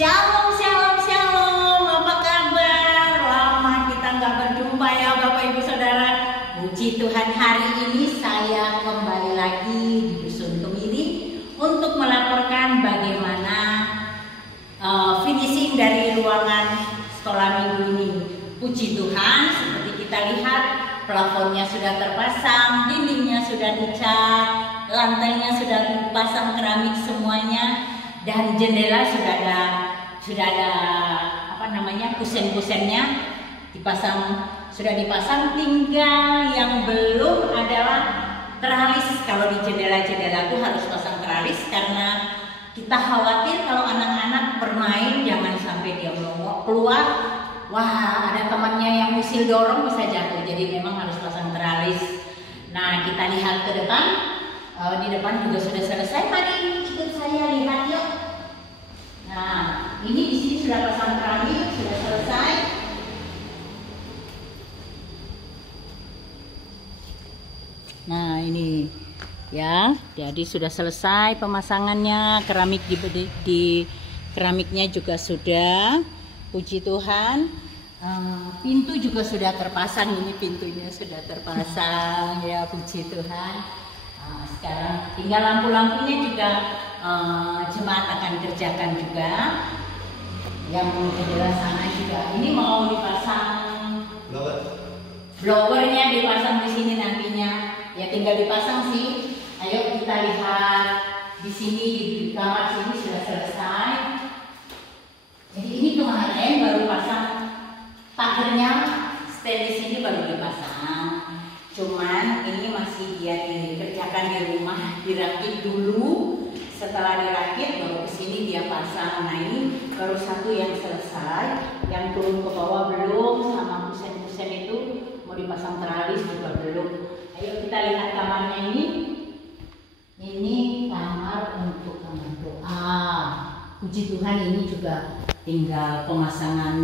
Shalom, shalom, shalom. Apa kabar? Lama kita nggak berjumpa ya Bapak Ibu Saudara. Puji Tuhan, hari ini saya kembali lagi di Dusun Kemiri untuk melaporkan bagaimana finishing dari ruangan sekolah minggu ini. Puji Tuhan, seperti kita lihat plafonnya sudah terpasang, dindingnya sudah dicat, lantainya sudah dipasang keramik semuanya, dan jendela sudah ada kusen-kusennya sudah dipasang. Tinggal yang belum adalah teralis. Kalau di jendela-jendela itu harus pasang teralis karena kita khawatir kalau anak-anak bermain jangan sampai dia melongok keluar. Wah, ada temannya yang usil dorong bisa jatuh. Jadi memang harus pasang teralis. Nah, kita lihat ke depan. Di depan juga sudah selesai. Mari ikut saya lihat yuk. Nah, ini di sini sudah pasang keramik, sudah selesai. Nah, ini ya, jadi sudah selesai pemasangannya. Keramik di keramiknya juga sudah. Puji Tuhan. Pintu juga sudah terpasang. Ini pintunya sudah terpasang ya, puji Tuhan. Sekarang tinggal lampu-lampunya juga jemaat akan kerjakan juga. Yang jendela sana juga ini mau dipasang blowernya, dipasang di sini nantinya. Ya tinggal dipasang sih. Ayo kita lihat di sini, di kamar sini sudah selesai. Jadi ini kemarin baru pasang pagernya, stainless ini baru dipasang. Cuman ini masih dia dikerjakan di rumah, dirakit dulu. Setelah dirakit baru kesini dia pasang. Nah ini baru satu yang selesai, yang turun ke bawah belum, sama kusen-kusen itu mau dipasang teralis juga belum. Ayo kita lihat kamarnya ini. Ini kamar untuk kamar doa. Puji Tuhan, ini juga tinggal pemasangan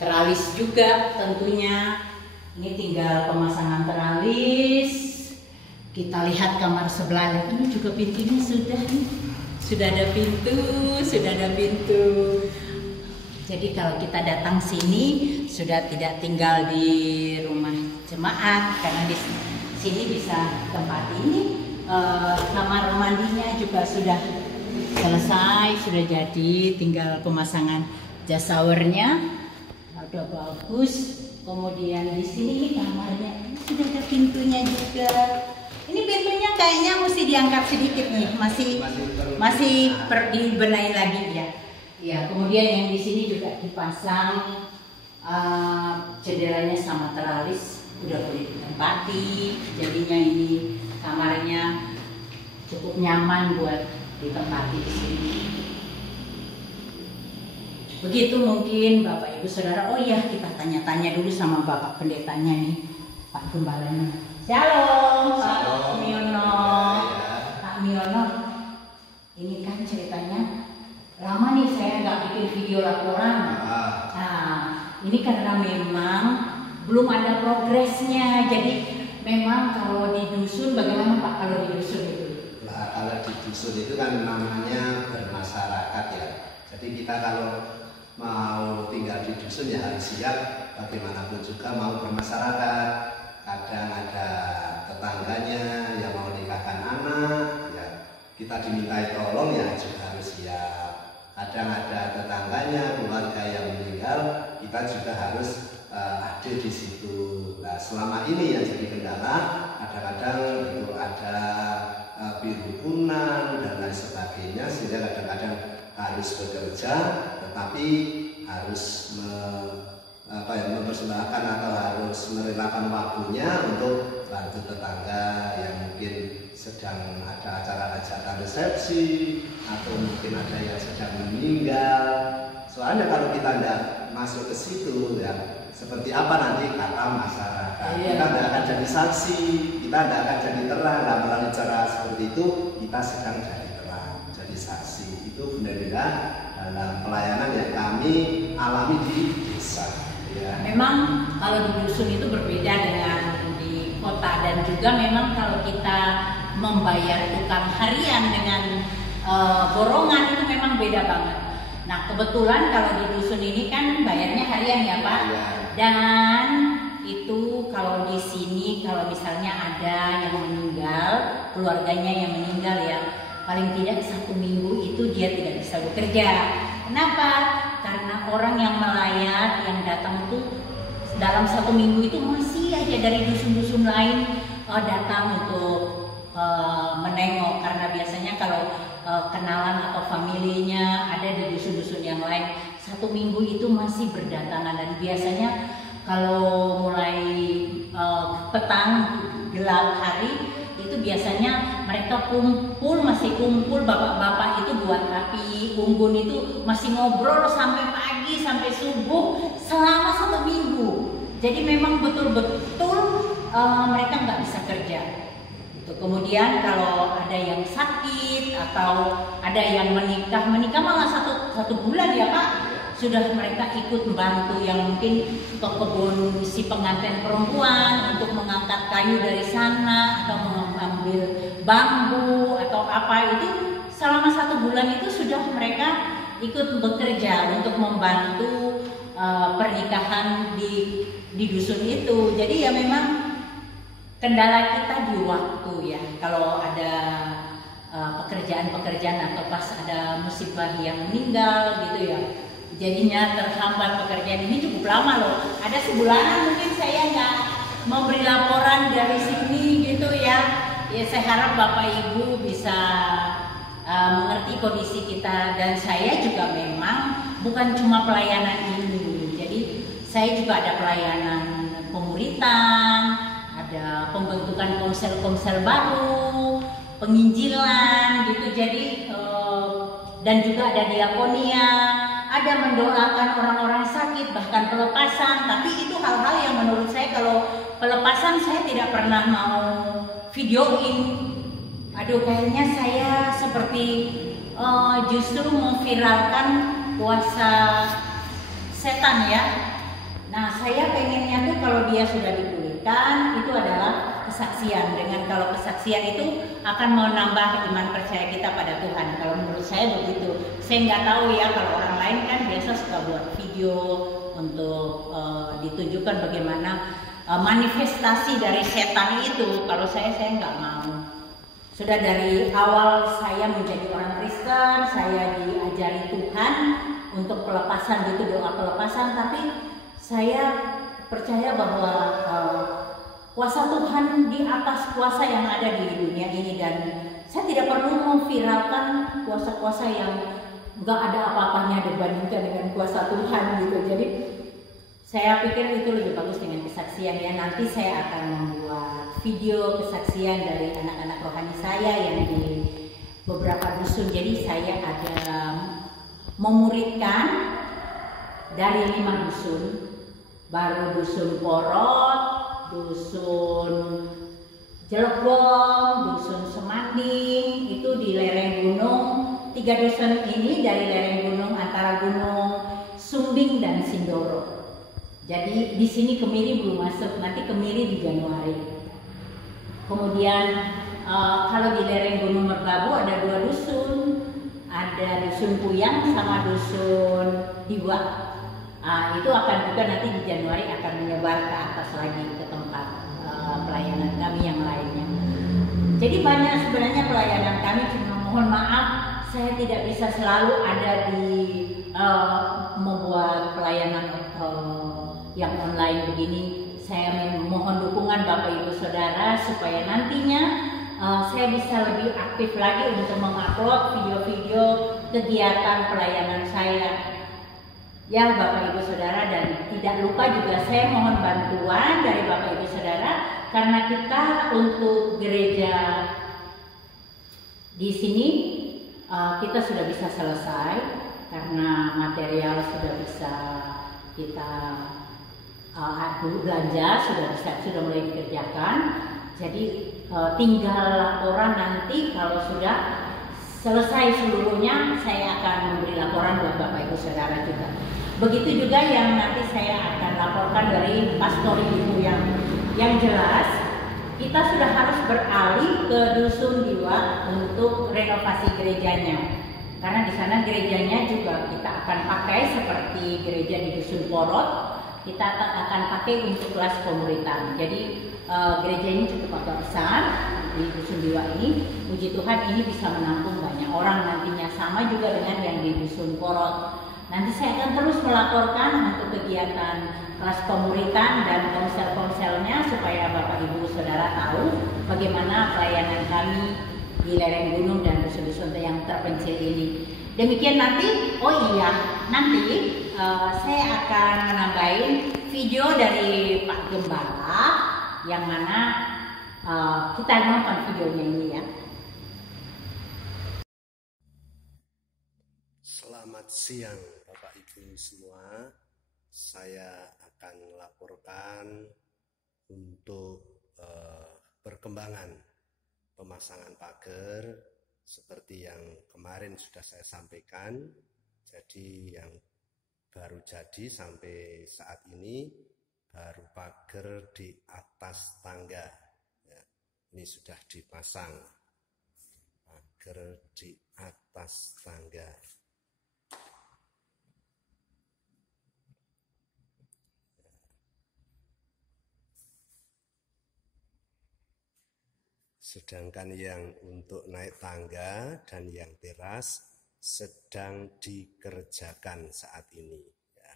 teralis juga tentunya. Ini tinggal pemasangan teralis. Kita lihat kamar sebelah. Ini juga pintunya sudah nih. Sudah ada pintu. Jadi kalau kita datang sini sudah tidak tinggal di rumah jemaat, karena di sini bisa tempat ini. Kamar mandinya juga sudah selesai, sudah jadi, tinggal pemasangan jas showernya udah bagus. Kemudian di sini kamarnya sudah ada pintunya juga. Ini pintunya kayaknya mesti diangkat sedikit nih, masih dibenahi lagi ya. Ya, kemudian yang di sini juga dipasang jendelanya sama teralis, udah boleh ditempati. Jadinya ini kamarnya cukup nyaman buat ditempati di sini. Begitu mungkin Bapak Ibu Saudara. Oh ya, kita tanya-tanya dulu sama Bapak Pendetanya nih, Pak Gembalanya. Shalom, Pak Miono. Pak Miono, ini kan ceritanya lama nih saya nggak bikin video laporan. Nah, ini karena memang belum ada progresnya. Jadi memang kalau di dusun, bagaimana Pak kalau di dusun itu? Nah, kalau di dusun itu kan namanya bermasyarakat ya. Jadi kita kalau mau tinggal di dusun ya harus siap bagaimanapun juga mau bermasyarakat. Kadang ada tetangganya yang mau nikahkan anak, ya kita dimintai tolong ya juga harus siap. Kadang ada tetangganya, keluarga yang meninggal, kita juga harus ada di situ. Nah, selama ini yang jadi kendala, kadang-kadang itu ada birukunan dan lain sebagainya, sehingga kadang-kadang harus bekerja, tetapi harus mempersembahkan atau harus merelakan waktunya untuk bantu tetangga yang mungkin sedang ada acara hajatan resepsi atau mungkin ada yang sedang meninggal. Soalnya kalau kita tidak masuk ke situ ya, seperti apa nanti kata masyarakat, kita tidak akan jadi saksi, kita tidak akan jadi terang. Nah, melalui cara seperti itu kita sedang jadi terang, jadi saksi. Itu benar-benar dalam pelayanan yang kami alami di desa. Ya. Memang kalau di dusun itu berbeda dengan di kota, dan juga memang kalau kita membayar tukang harian dengan borongan itu memang beda banget. Nah kebetulan kalau di dusun ini kan bayarnya harian ya Pak. Iya. Dan itu kalau di sini kalau misalnya ada yang meninggal, keluarganya yang meninggal ya, paling tidak 1 minggu itu dia tidak bisa bekerja. Kenapa? Karena orang yang melayat yang datang itu dalam 1 minggu itu masih aja dari dusun-dusun lain datang untuk menengok, karena biasanya kalau kenalan atau familinya ada di dusun-dusun yang lain, 1 minggu itu masih berdatangan. Dan biasanya kalau mulai petang gelap hari itu biasanya mereka masih kumpul, bapak-bapak itu buat api unggun itu masih ngobrol sampai pagi sampai subuh selama 1 minggu. Jadi memang betul-betul mereka nggak bisa kerja. Kemudian kalau ada yang sakit atau ada yang menikah malah satu bulan ya Pak, sudah mereka ikut membantu yang mungkin ke kebun si pengantin perempuan untuk mengangkat kayu dari sana atau mengambil bambu atau apa, itu selama 1 bulan itu sudah mereka ikut bekerja untuk membantu pernikahan di dusun itu. Jadi ya memang kendala kita di waktu ya, kalau ada pekerjaan-pekerjaan atau pas ada musibah yang meninggal gitu ya, jadinya terhambat pekerjaan ini cukup lama loh. Ada sebulanan mungkin saya nggak memberi laporan dari sini gitu ya. Ya saya harap Bapak Ibu bisa mengerti kondisi kita, dan saya juga memang bukan cuma pelayanan ini. Jadi saya juga ada pelayanan pemuritan, ada pembentukan komsel-komsel baru, penginjilan gitu. Jadi dan juga ada diakonia, ada mendoakan orang-orang sakit, bahkan pelepasan. Tapi itu hal-hal yang menurut saya, kalau pelepasan saya tidak pernah mau videoin. Aduh, kayaknya saya seperti justru memviralkan puasa setan ya. Nah, saya pengennya tuh kalau dia sudah dipulihkan itu adalah kesaksian. Dengan kalau kesaksian itu akan menambah iman percaya kita pada Tuhan. Kalau menurut saya begitu. Saya nggak tahu ya, kalau orang lain kan biasa suka buat video untuk ditunjukkan bagaimana manifestasi dari setan itu. Kalau saya nggak mau. Sudah dari awal saya menjadi orang Kristen, saya diajari Tuhan untuk pelepasan gitu, doa pelepasan. Tapi saya percaya bahwa kuasa Tuhan di atas kuasa yang ada di dunia ini, dan saya tidak perlu memviralkan kuasa-kuasa yang nggak ada apa-apanya dibandingkan dengan kuasa Tuhan gitu. Jadi saya pikir itu lebih bagus dengan kesaksian ya. Nanti saya akan membuat video kesaksian dari anak-anak rohani saya yang di beberapa dusun. Jadi saya ada memuridkan dari 5 dusun, baru dusun Porot, dusun Jelegong, dusun Semanding, itu di lereng gunung. 3 dusun ini dari lereng gunung, antara gunung Sumbing dan Sindoro. Jadi di sini kemiri belum masuk, nanti kemiri di Januari. Kemudian kalau di lereng gunung Merbabu ada 2 dusun, ada dusun Puyang sama dusun Diwa. Itu akan juga nanti di Januari akan menyebar ke atas lagi ke tempat pelayanan kami yang lainnya. Jadi banyak sebenarnya pelayanan kami, cuma mohon maaf saya tidak bisa selalu ada di membuat pelayanan yang online begini. Saya mohon dukungan Bapak Ibu Saudara supaya nantinya saya bisa lebih aktif lagi untuk mengupload video-video kegiatan pelayanan saya. Ya Bapak Ibu Saudara, dan tidak lupa juga saya mohon bantuan dari Bapak Ibu Saudara, karena kita untuk gereja di sini kita sudah bisa selesai karena material sudah bisa kita belanja, sudah mulai dikerjakan. Jadi tinggal laporan nanti kalau sudah selesai seluruhnya, saya akan memberi laporan buat Bapak Ibu Saudara juga. Begitu juga yang nanti saya akan laporkan dari pastor ibu yang jelas, kita sudah harus beralih ke dusun Diwa untuk renovasi gerejanya. Karena di sana gerejanya juga kita akan pakai seperti gereja di Dusun Porot. Kita akan pakai untuk kelas pemuritan. Jadi gereja ini cukup agak besar di Dusun Biwa ini. Puji Tuhan ini bisa menampung banyak orang nantinya, sama juga dengan yang di Dusun Porot. Nanti saya akan terus melaporkan untuk kegiatan kelas pemuritan dan ponsel-ponselnya supaya Bapak Ibu Saudara tahu bagaimana pelayanan kami di lereng gunung dan dusun-dusun yang terpencil ini. Demikian nanti, oh iya, nanti saya akan menambahin video dari Pak Gembala yang mana kita nonton videonya ini ya. Selamat siang Bapak Ibu semua. Saya akan melaporkan untuk perkembangan pemasangan pagar seperti yang kemarin sudah saya sampaikan. Jadi yang baru jadi sampai saat ini baru pagar di atas tangga ya. Ini sudah dipasang pagar di atas tangga. Sedangkan yang untuk naik tangga dan yang teras sedang dikerjakan saat ini. Ya.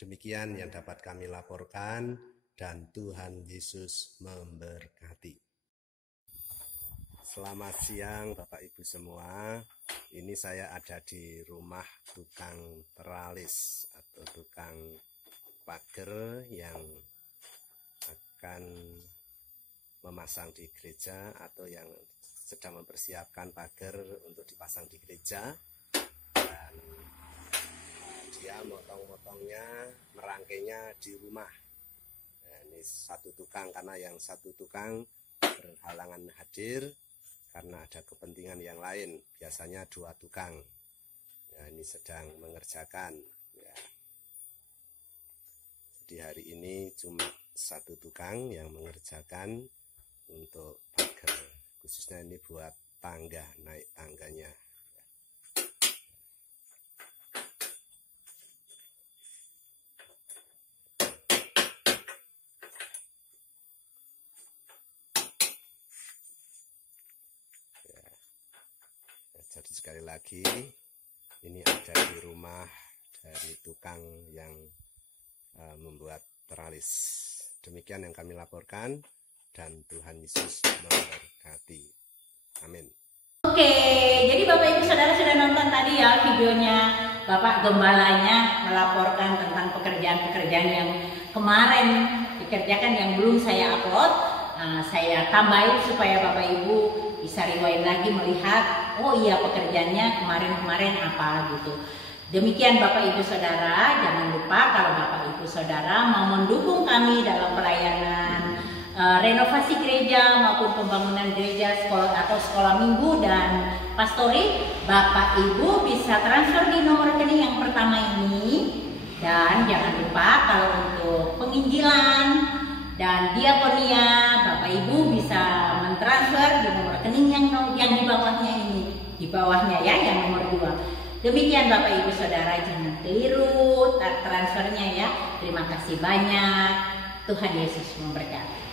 Demikian yang dapat kami laporkan dan Tuhan Yesus memberkati. Selamat siang Bapak Ibu semua. Ini saya ada di rumah tukang teralis atau tukang pagar yang akan memasang di gereja atau yang sedang mempersiapkan pagar untuk dipasang di gereja, dan dia motong-motongnya, merangkainya di rumah. Nah, ini satu tukang, karena yang satu tukang berhalangan hadir karena ada kepentingan yang lain, biasanya dua tukang. Nah, ini sedang mengerjakan ya. Jadi hari ini cuma satu tukang yang mengerjakan untuk pagar, khususnya ini buat tangga, naik tangganya. Ya. Jadi sekali lagi ini ada di rumah dari tukang yang membuat teralis. Demikian yang kami laporkan. Dan Tuhan Yesus memberkati. Amin. Oke, jadi Bapak Ibu Saudara sudah nonton tadi ya videonya Bapak Gembalanya melaporkan tentang pekerjaan-pekerjaan yang kemarin dikerjakan yang belum saya upload. Saya tambahin supaya Bapak Ibu bisa rewind lagi melihat, oh iya pekerjaannya kemarin-kemarin apa gitu. Demikian Bapak Ibu Saudara, jangan lupa kalau Bapak Ibu Saudara mau mendukung kami dalam pelayanan renovasi gereja maupun pembangunan gereja, sekolah atau sekolah minggu dan pastori, Bapak Ibu bisa transfer di nomor rekening yang pertama ini. Dan jangan lupa kalau untuk penginjilan dan diakonia, Bapak Ibu bisa mentransfer di nomor rekening yang di bawahnya ini, di bawahnya ya, yang nomor 2. Demikian Bapak Ibu Saudara, jangan keliru transfernya ya. Terima kasih banyak. Tuhan Yesus memberkati.